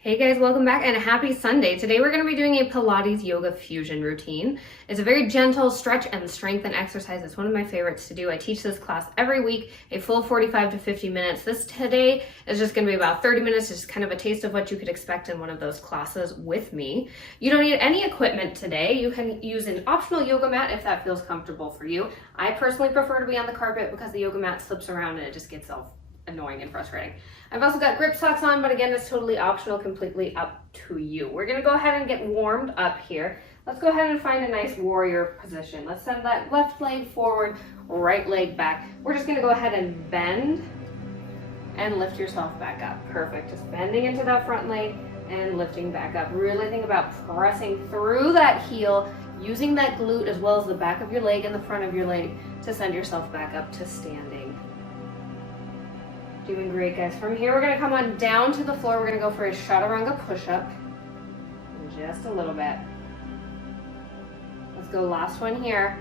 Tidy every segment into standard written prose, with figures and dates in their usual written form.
Hey guys, welcome back and happy Sunday. Today we're going to be doing a Pilates yoga fusion routine. It's a very gentle stretch and strengthen exercise. It's one of my favorites to do. I teach this class every week, a full 45 to 50 minutes. This today is just going to be about 30 minutes, just kind of a taste of what you could expect in one of those classes with me. You don't need any equipment today. You can use an optional yoga mat if that feels comfortable for you. I personally prefer to be on the carpet because the yoga mat slips around and it just gets all annoying and frustrating. I've also got grip socks on, but again, it's totally optional, completely up to you. We're gonna go ahead and get warmed up here. Let's go ahead and find a nice warrior position. Let's send that left leg forward, right leg back. We're just gonna go ahead and bend and lift yourself back up. Perfect, just bending into that front leg and lifting back up. Really think about pressing through that heel, using that glute as well as the back of your leg and the front of your leg to send yourself back up to standing. Doing great, guys. From here, we're gonna come on down to the floor. We're gonna go for a chaturanga push-up in just a little bit. Let's go last one here.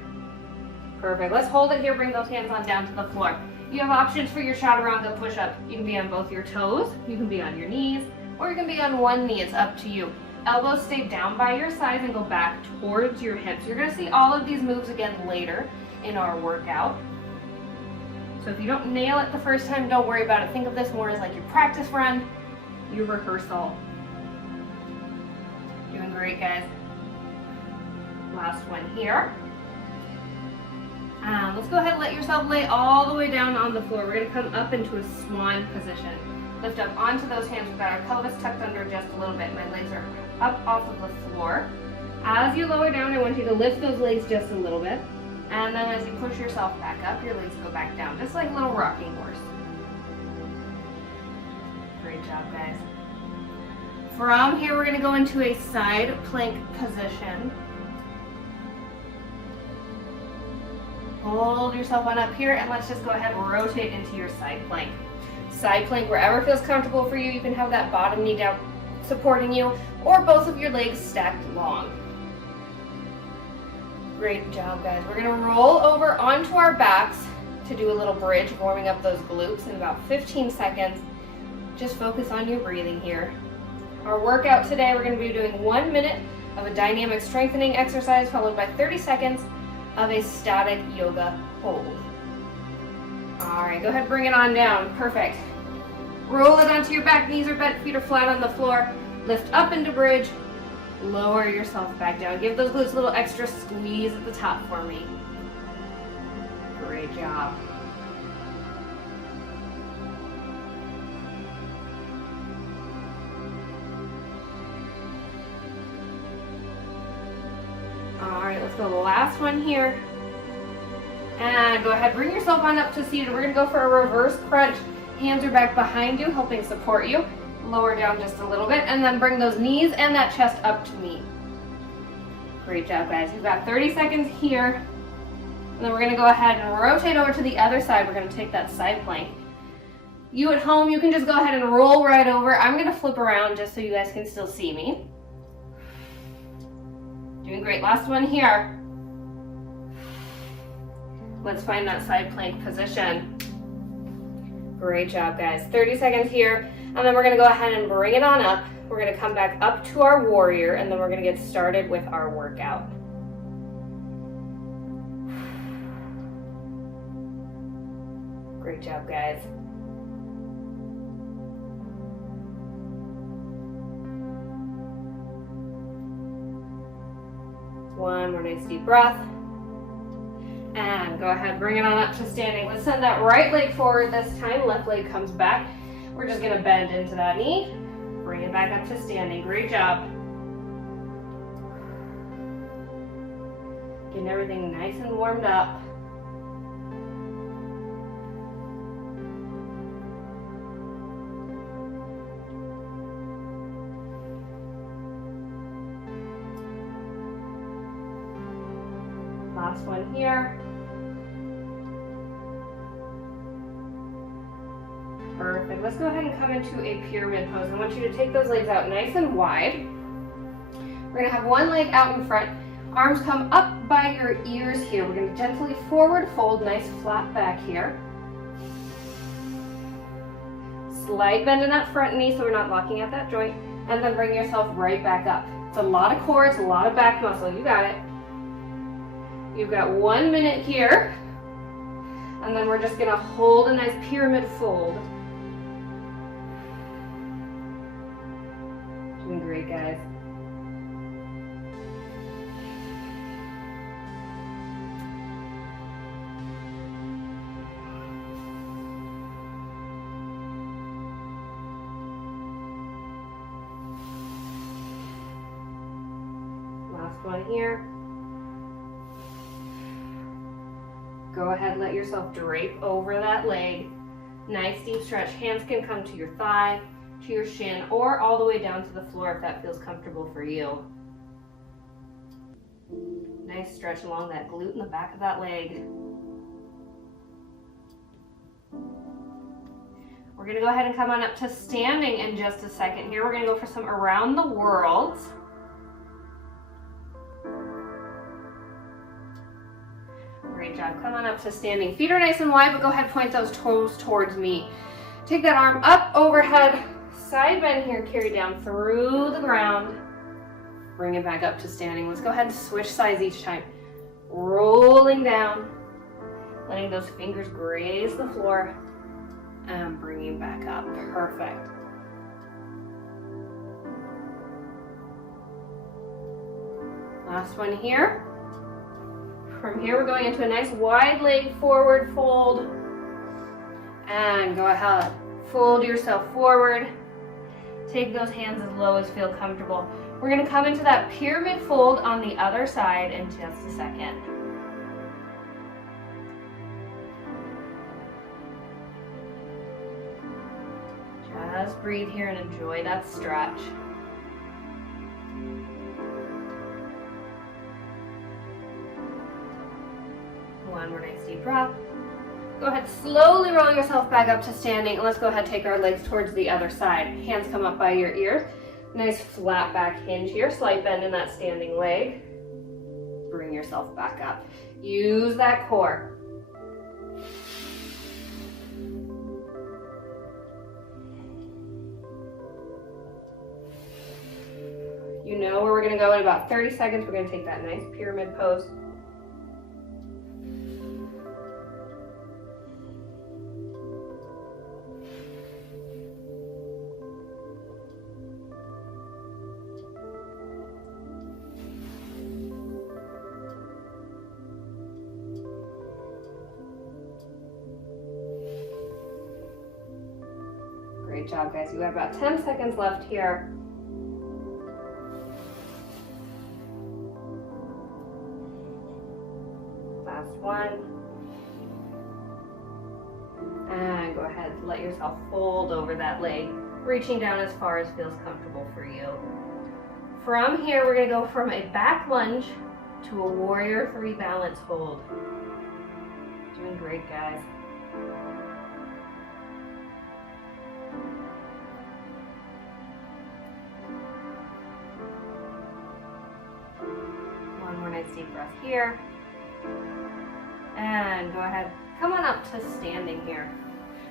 Perfect. Let's hold it here. Bring those hands on down to the floor. You have options for your chaturanga push-up. You can be on both your toes, you can be on your knees, or you can be on one knee. It's up to you. Elbows stay down by your sides and go back towards your hips. You're gonna see all of these moves again later in our workout. So if you don't nail it the first time, don't worry about it. Think of this more as like your practice run, your rehearsal. Doing great, guys. Last one here. Let's go ahead and let yourself lay all the way down on the floor. We're gonna come up into a swan position. Lift up onto those hands. We've got our pelvis tucked under just a little bit. My legs are up off of the floor. As you lower down, I want you to lift those legs just a little bit. And then as you push yourself back up, your legs go back down, just like a little rocking horse. Great job, guys. From here, we're gonna go into a side plank position. Hold yourself on up here, and let's just go ahead and rotate into your side plank. Side plank, wherever feels comfortable for you. You can have that bottom knee down supporting you, or both of your legs stacked long. Great job, guys. We're gonna roll over onto our backs to do a little bridge, warming up those glutes in about 15 seconds. Just focus on your breathing here. Our workout today, we're gonna be doing 1 minute of a dynamic strengthening exercise followed by 30 seconds of a static yoga hold. All right, go ahead, bring it on down. Perfect. Roll it onto your back, knees are bent, feet are flat on the floor. Lift up into bridge. Lower yourself back down. Give those glutes a little extra squeeze at the top for me. Great job. All right, let's go the last one here. And go ahead, bring yourself on up to seated. We're gonna go for a reverse crunch. Hands are back behind you, helping support you. Lower down just a little bit, and then bring those knees and that chest up to me. Great job, guys. You've got 30 seconds here, and then we're gonna go ahead and rotate over to the other side. We're gonna take that side plank. You at home, you can just go ahead and roll right over. I'm gonna flip around just so you guys can still see me. Doing great. Last one here. Let's find that side plank position. Great job, guys. 30 seconds here. And then we're gonna go ahead and bring it on up. We're gonna come back up to our warrior, and then we're gonna get started with our workout. Great job, guys. One more nice deep breath. And go ahead, bring it on up to standing. Let's send that right leg forward this time. Left leg comes back. We're just gonna bend into that knee, bring it back up to standing. Great job. Getting everything nice and warmed up. Last one here. Perfect. Let's go ahead and come into a pyramid pose. I want you to take those legs out nice and wide. We're gonna have one leg out in front. Arms come up by your ears here. We're gonna gently forward fold, nice flat back here. Slight bend in that front knee so we're not locking at that joint. and then bring yourself right back up. It's a lot of core, it's a lot of back muscle. You got it. You've got 1 minute here, and then we're just gonna hold a nice pyramid fold. Doing great, guys. Last one here. Go ahead, let yourself drape over that leg. Nice deep stretch. Hands can come to your thigh, to your shin, or all the way down to the floor if that feels comfortable for you. Nice stretch along that glute in the back of that leg. We're gonna go ahead and come on up to standing in just a second here. We're gonna go for some around the world. Great job. Come on up to standing. Feet are nice and wide, but go ahead, point those toes towards me. Take that arm up overhead, side bend here, carry down through the ground. Bring it back up to standing. Let's go ahead and switch sides each time. Rolling down, letting those fingers graze the floor, and bringing back up. Perfect. Last one here. From here, we're going into a nice wide leg forward fold. And go ahead, fold yourself forward. Take those hands as low as feel comfortable. We're gonna come into that pyramid fold on the other side in just a second. Just breathe here and enjoy that stretch. One more nice deep breath. Go ahead, slowly roll yourself back up to standing, and let's go ahead and take our legs towards the other side. Hands come up by your ears. Nice flat back hinge here, slight bend in that standing leg. Bring yourself back up. Use that core. You know where we're gonna go in about 30 seconds. We're gonna take that nice pyramid pose. Great job, guys. You have about 10 seconds left here. Last one. And go ahead, let yourself fold over that leg, reaching down as far as feels comfortable for you. From here, we're gonna go from a back lunge to a warrior three balance hold. Doing great, guys. One more nice deep breath here. And go ahead, come on up to standing here.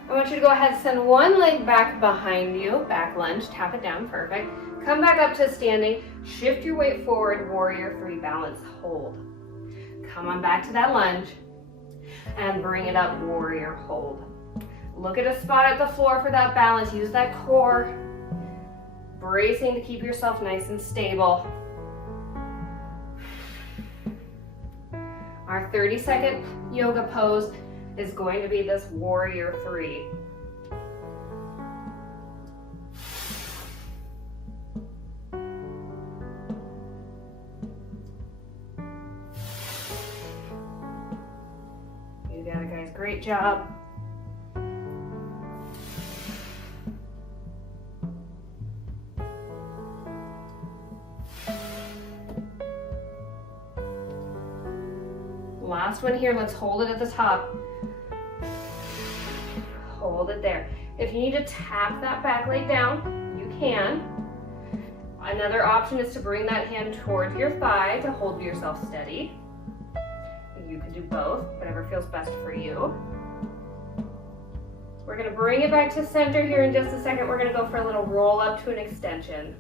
I want you to go ahead and send one leg back behind you, back lunge, tap it down, perfect. Come back up to standing, shift your weight forward, warrior three balance hold. Come on back to that lunge and bring it up, warrior hold. Look at a spot at the floor for that balance, use that core, bracing to keep yourself nice and stable. Our 30-second yoga pose is going to be this warrior three. You got it, guys. Great job. Last one here, let's hold it at the top. Hold it there. If you need to tap that back leg down, you can. Another option is to bring that hand towards your thigh to hold yourself steady. You can do both, whatever feels best for you. We're gonna bring it back to center here in just a second. We're gonna go for a little roll up to an extension.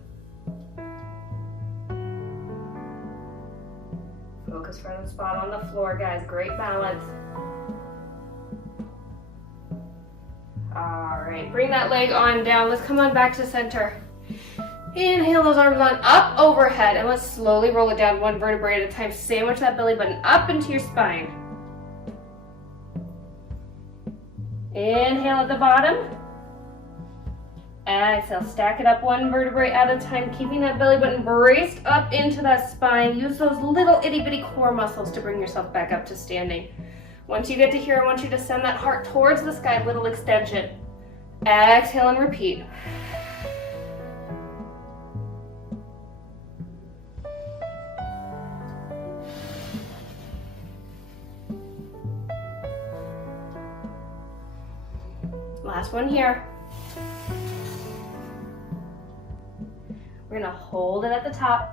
Focus for the spot on the floor, guys. Great balance. All right, bring that leg on down. Let's come on back to center. Inhale those arms on up overhead, and let's slowly roll it down one vertebrae at a time. Sandwich that belly button up into your spine. Inhale at the bottom. Exhale, stack it up one vertebrae at a time, keeping that belly button braced up into that spine. Use those little itty bitty core muscles to bring yourself back up to standing. Once you get to here, I want you to send that heart towards the sky, little extension. Exhale and repeat. Last one here. We're gonna hold it at the top.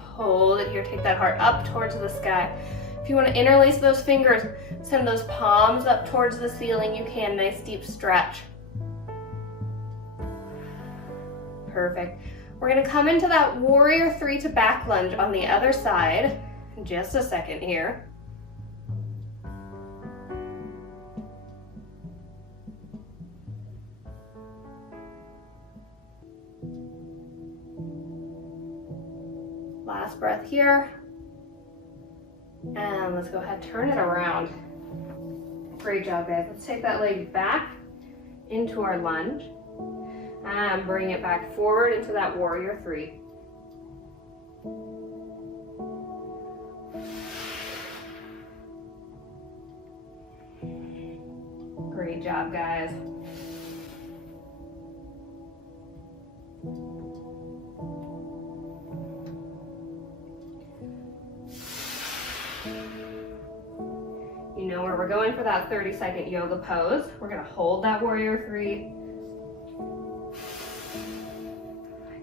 Hold it here, take that heart up towards the sky. If you want to interlace those fingers, send those palms up towards the ceiling, you can. Nice deep stretch. Perfect. We're gonna come into that warrior 3 to back lunge on the other side. Just a second here. Last breath here. And let's go ahead, turn it around. Great job, guys. Let's take that leg back into our lunge and bring it back forward into that warrior 3. Great job, guys. You know where we're going for that 30-second yoga pose. We're gonna hold that warrior 3.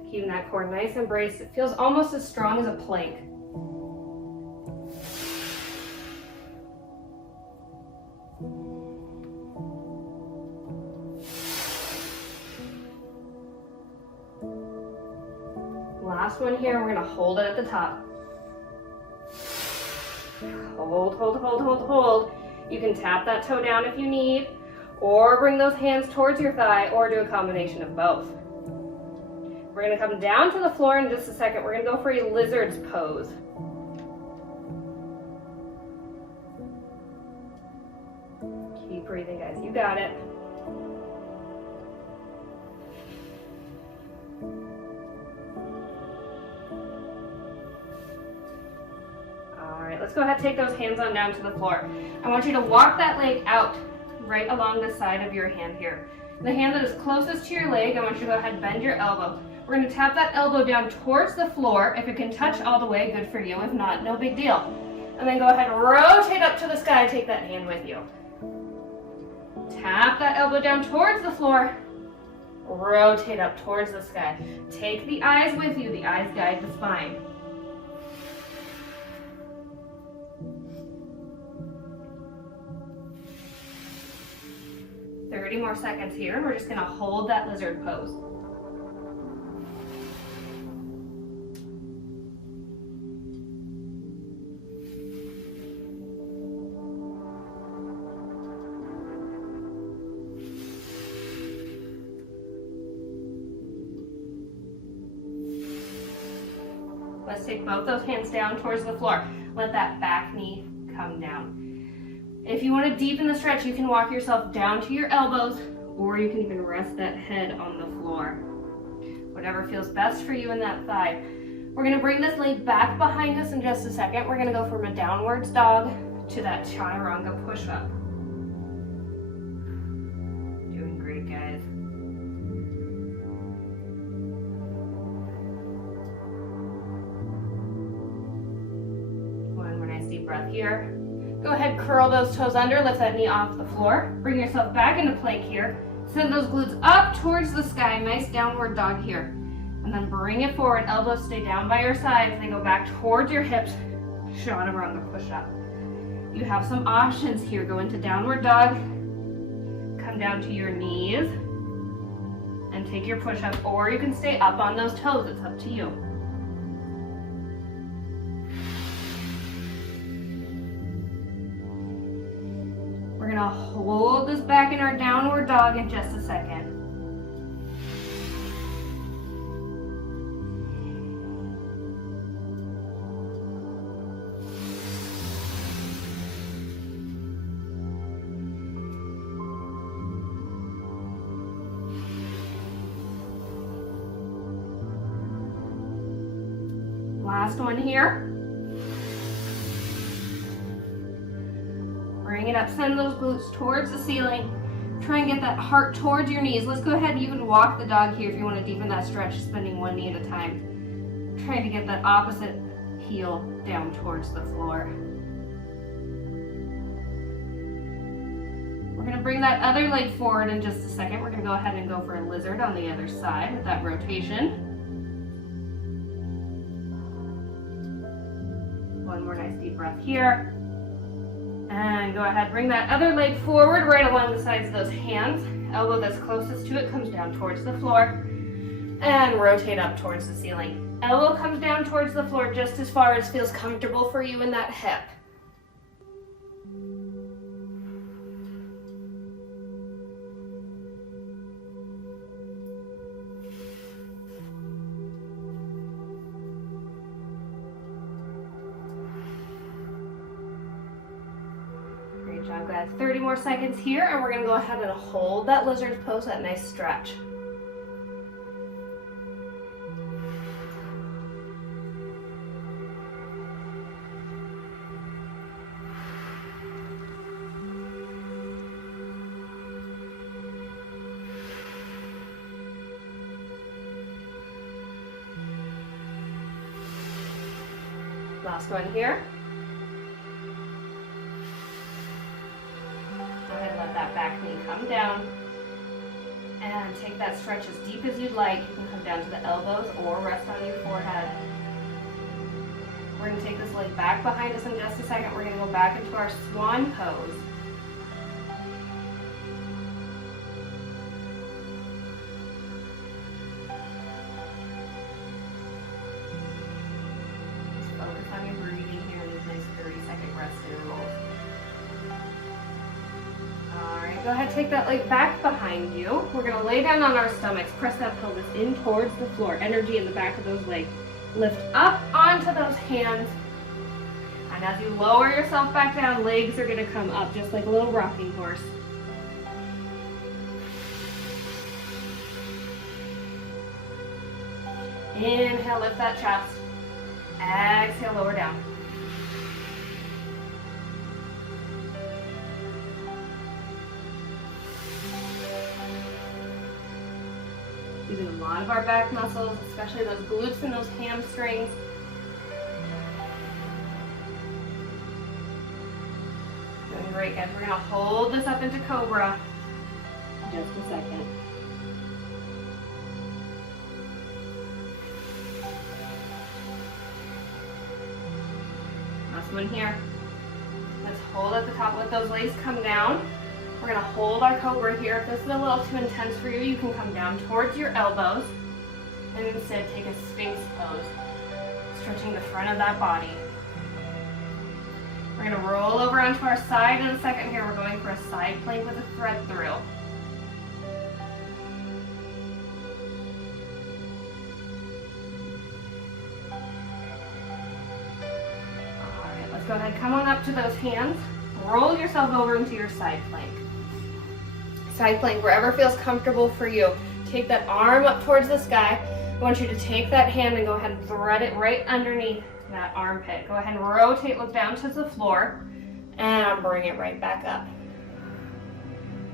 Keeping that core nice and braced. It feels almost as strong as a plank. Last one here, we're gonna hold it at the top. Hold, hold, hold, hold, hold. You can tap that toe down if you need, or bring those hands towards your thigh, or do a combination of both. We're gonna come down to the floor in just a second. We're gonna go for a lizard's pose. Keep breathing, guys. You got it. Let's go ahead and take those hands on down to the floor. I want you to walk that leg out right along the side of your hand here. The hand that is closest to your leg, I want you to go ahead and bend your elbow. We're going to tap that elbow down towards the floor. If it can touch all the way, good for you. If not, no big deal. And then go ahead and rotate up to the sky. Take that hand with you. Tap that elbow down towards the floor. Rotate up towards the sky. Take the eyes with you. The eyes guide the spine. 30 more seconds here, and we're just gonna hold that lizard pose. Let's take both those hands down towards the floor. Let that back knee come down. If you want to deepen the stretch, you can walk yourself down to your elbows, or you can even rest that head on the floor. Whatever feels best for you in that thigh. We're going to bring this leg back behind us in just a second. We're going to go from a downwards dog to that chaturanga push-up. Doing great, guys. One more nice deep breath here. Go ahead, curl those toes under, lift that knee off the floor. Bring yourself back into plank here. Send those glutes up towards the sky, nice downward dog here. And then bring it forward, elbows stay down by your sides. They go back towards your hips, chaturanga push-up. You have some options here. Go into downward dog, come down to your knees, and take your push-up, or you can stay up on those toes. It's up to you. gonna hold this back in our downward dog in just a second. Last one here. Bring it up, send those glutes towards the ceiling. Try and get that heart towards your knees. Let's go ahead and even walk the dog here if you want to deepen that stretch, spending one knee at a time. Trying to get that opposite heel down towards the floor. We're going to bring that other leg forward in just a second. We're going to go ahead and go for a lizard on the other side with that rotation. One more nice deep breath here. And go ahead, bring that other leg forward right along the sides of those hands. Elbow that's closest to it comes down towards the floor. And rotate up towards the ceiling. Elbow comes down towards the floor just as far as feels comfortable for you in that hip. I've got 30 more seconds here, and we're going to go ahead and hold that lizard pose, that nice stretch. Last one here. Let that back knee come down and take that stretch as deep as you'd like. You can come down to the elbows or rest on your forehead. We're going to take this leg back behind us in just a second. We're going to go back into our swan pose. Just focus on your breathing here in these nice 30-second rest intervals. Alright, go ahead, take that leg back behind you. We're going to lay down on our stomachs, press that pelvis in towards the floor, energy in the back of those legs. Lift up onto those hands, and as you lower yourself back down, legs are going to come up just like a little rocking horse. Inhale, lift that chest. Exhale, lower down. Using a lot of our back muscles, especially those glutes and those hamstrings. Doing great, guys. We're going to hold this up into Cobra in just a second. Last one here. Let's hold at the top, let those legs come down. We're going to hold our Cobra here. If this is a little too intense for you, you can come down towards your elbows and instead take a Sphinx pose, stretching the front of that body. We're going to roll over onto our side in a second here. We're going for a side plank with a thread through. Alright, let's go ahead. Come on up to those hands. Roll yourself over into your side plank. Side plank, wherever feels comfortable for you. Take that arm up towards the sky. I want you to take that hand and go ahead and thread it right underneath that armpit. Go ahead and rotate, look down to the floor, and bring it right back up.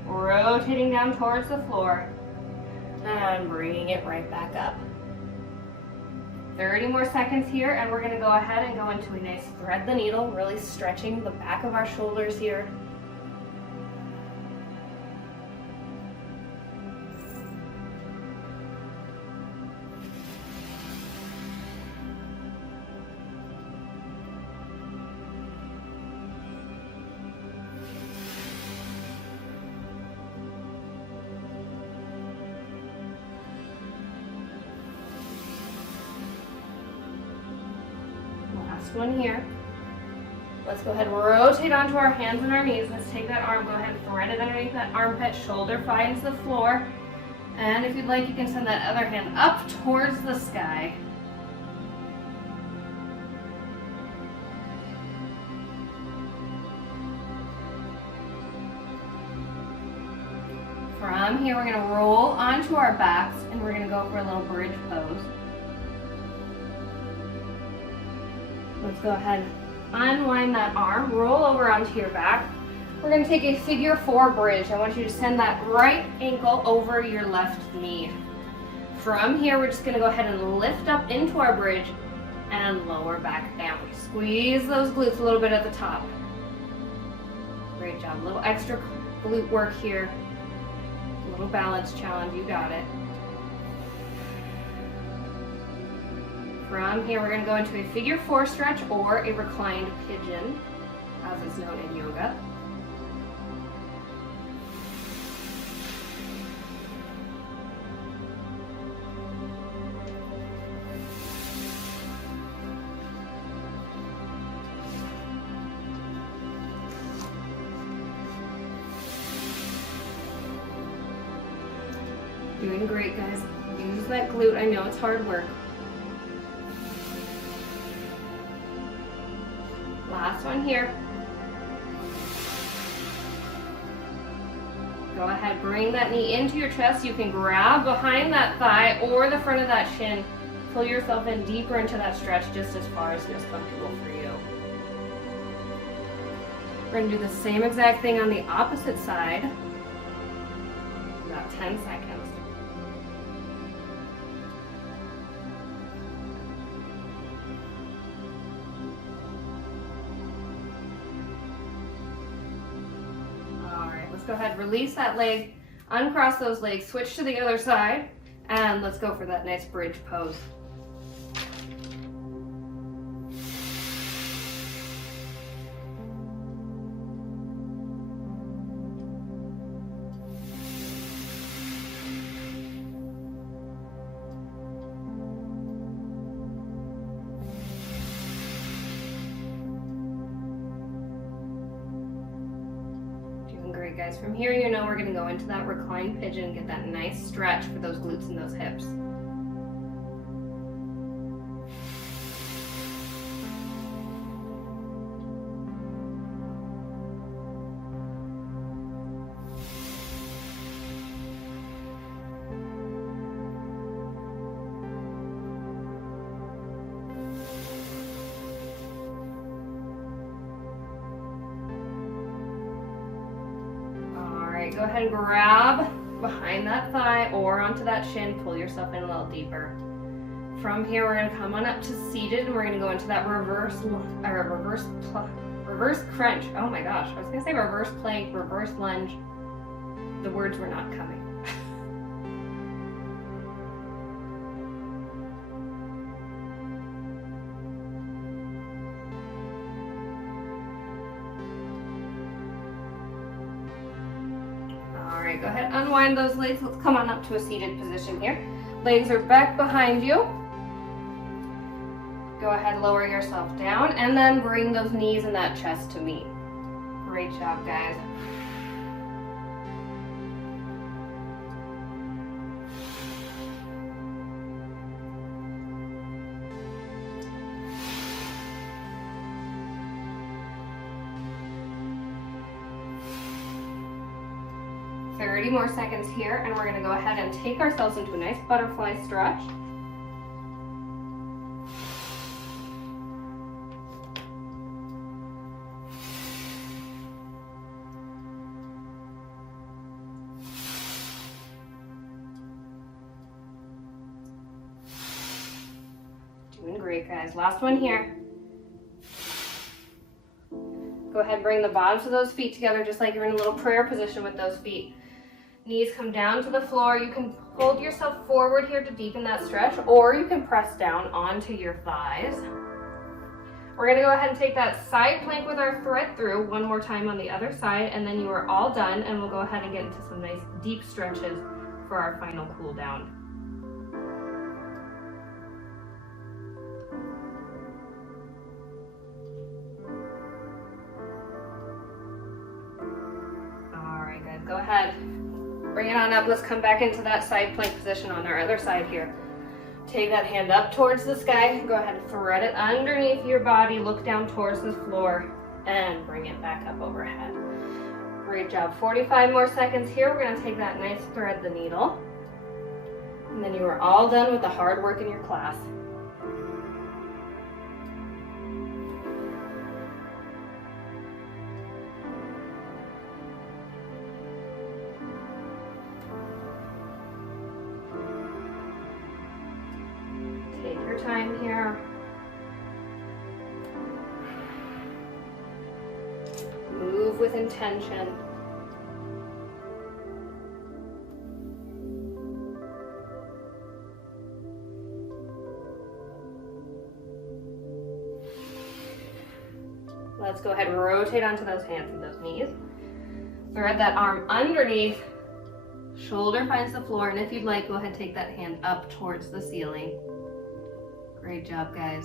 Rotating down towards the floor, and bringing it right back up. 30 more seconds here, and we're going to go ahead and go into a nice thread the needle, really stretching the back of our shoulders here. One here. Let's go ahead and rotate onto our hands and our knees. Let's take that arm, go ahead and thread it underneath that armpit, shoulder finds the floor. And if you'd like, you can send that other hand up towards the sky. From here, we're gonna roll onto our backs and we're gonna go for a little bridge pose. Let's go ahead, unwind that arm, roll over onto your back. We're gonna take a figure 4 bridge. I want you to send that right ankle over your left knee. From here, we're just gonna go ahead and lift up into our bridge and lower back down. Squeeze those glutes a little bit at the top. Great job, a little extra glute work here. A little balance challenge, you got it. From here, we're gonna go into a figure 4 stretch or a reclined pigeon, as it's known in yoga. Doing great, guys. Use that glute. I know it's hard work. Last one here. Go ahead, bring that knee into your chest. You can grab behind that thigh or the front of that shin. Pull yourself in deeper into that stretch just as far as feels comfortable for you. We're going to do the same exact thing on the opposite side. About 10 seconds. Go ahead, release that leg, uncross those legs, switch to the other side, and let's go for that nice bridge pose. Great, guys. From here, you know we're going to go into that reclined pigeon, get that nice stretch for those glutes and those hips. Go ahead and grab behind that thigh or onto that shin, pull yourself in a little deeper. From here, we're going to come on up to seated and we're going to go into that reverse crunch. Oh my gosh, I was going to say reverse plank, reverse lunge. The words were not coming. Go ahead, unwind those legs. Let's come on up to a seated position here. Legs are back behind you. Go ahead, lower yourself down, and then bring those knees and that chest to meet. Great job, guys. Thirty more seconds here, and we're going to go ahead and take ourselves into a nice butterfly stretch. Doing great, guys. Last one here. Go ahead and bring the bottoms of those feet together just like you're in a little prayer position with those feet. Knees come down to the floor. You can hold yourself forward here to deepen that stretch, or you can press down onto your thighs. We're going to go ahead and take that side plank with our thread through one more time on the other side, and then you are all done, and we'll go ahead and get into some nice deep stretches for our final cool down. Go ahead. Bring it on up. Let's come back into that side plank position on our other side here. Take that hand up towards the sky. Go ahead and thread it underneath your body. Look down towards the floor and bring it back up overhead. Great job. 45 more seconds here. We're going to take that nice thread the needle. And then you are all done with the hard work in your class. Take your time here. Move with intention. Let's go ahead and rotate onto those hands and those knees. Thread that arm underneath. Shoulder finds the floor, and if you'd like, go ahead and take that hand up towards the ceiling. Great job, guys.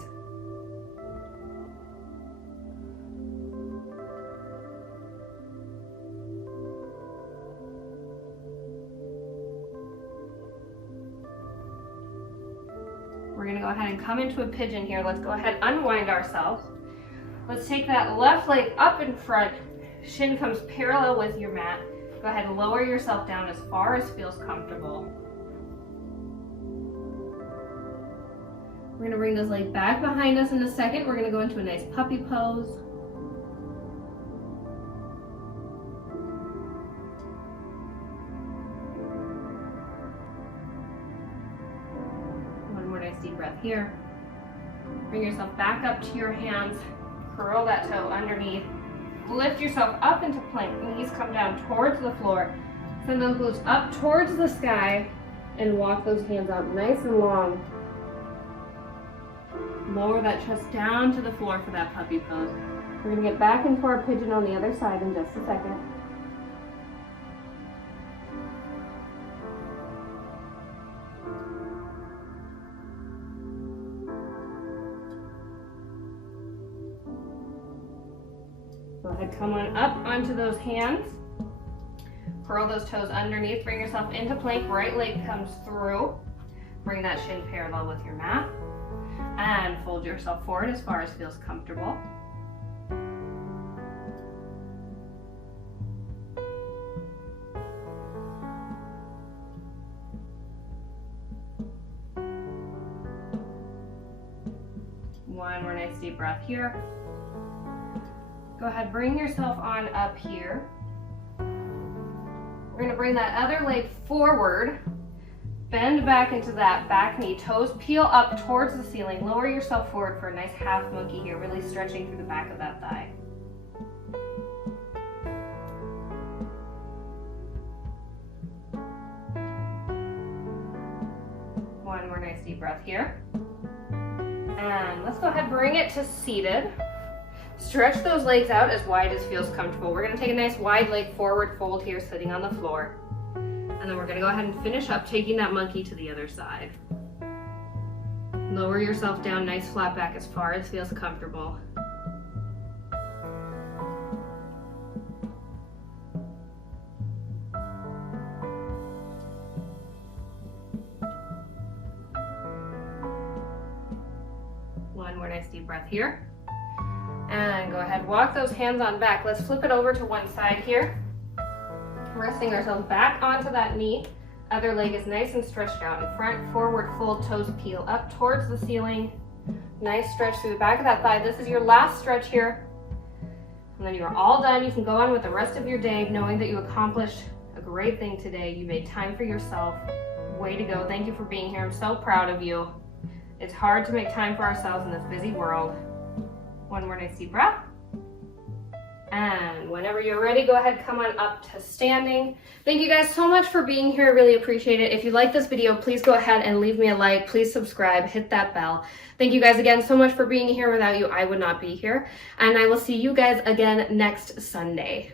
We're going to go ahead and come into a pigeon here. Let's go ahead and unwind ourselves. Let's take that left leg up in front. Shin comes parallel with your mat. Go ahead and lower yourself down as far as feels comfortable. We're going to bring this leg back behind us in a second. We're going to go into a nice puppy pose. One more nice deep breath here. Bring yourself back up to your hands. Curl that toe underneath. Lift yourself up into plank. Knees come down towards the floor. Send those glutes up towards the sky and walk those hands out nice and long. Lower that chest down to the floor for that puppy pose. We're going to get back into our pigeon on the other side in just a second. Go ahead, come on up onto those hands. Curl those toes underneath. Bring yourself into plank. Right leg comes through. Bring that shin parallel with your mat. And fold yourself forward as far as feels comfortable. One more nice deep breath here. Go ahead, bring yourself on up here. We're going to bring that other leg forward. Bend back into that back knee. Toes peel up towards the ceiling. Lower yourself forward for a nice half monkey here, really stretching through the back of that thigh. One more nice deep breath here. And let's go ahead and bring it to seated. Stretch those legs out as wide as feels comfortable. We're going to take a nice wide leg forward fold here, sitting on the floor. And then we're going to go ahead and finish up taking that monkey to the other side. Lower yourself down, nice flat back as far as feels comfortable. One more nice deep breath here. And go ahead, walk those hands on back. Let's flip it over to one side here. Resting ourselves back onto that knee. Other leg is nice and stretched out in front. Forward fold, toes peel up towards the ceiling. Nice stretch through the back of that thigh. This is your last stretch here. And then you're all done. You can go on with the rest of your day knowing that you accomplished a great thing today. You made time for yourself. Way to go. Thank you for being here. I'm so proud of you. It's hard to make time for ourselves in this busy world. One more nice deep breath. And whenever you're ready, go ahead, come on up to standing. Thank you guys so much for being here. I really appreciate it. If you like this video, please go ahead and leave me a like. Please subscribe, hit that bell. Thank you guys again so much for being here. Without you, I would not be here. And I will see you guys again next Sunday.